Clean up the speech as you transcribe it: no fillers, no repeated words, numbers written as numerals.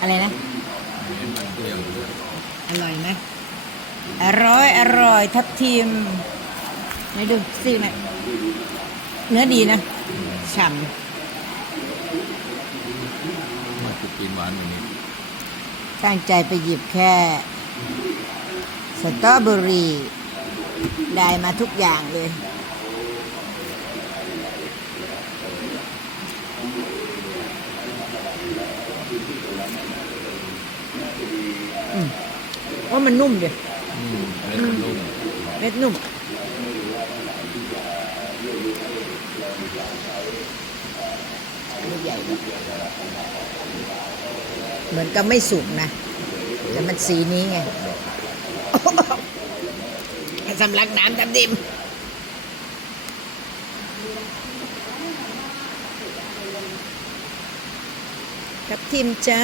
อะไรนะ มันเปรี้ยวด้วย อร่อยไหมอร่อยอร่อยทับทิมไหนดูซิไหมเนื้อดีนะฉ่มันจะกินหวานอย่างนี้ ำตั้งใจไปหยิบแค่สตรอเบอรี่ได้มาทุกอย่างเลยว่ามันนุ่มดิ เม็ดมันนุ่ม เม็ดนุ่มลูกใหญ่ด้วยเหมือนกับไม่สุกนะแต่มันสีนี้ไง สำลักน้ำดำดิมทับทิมจ้า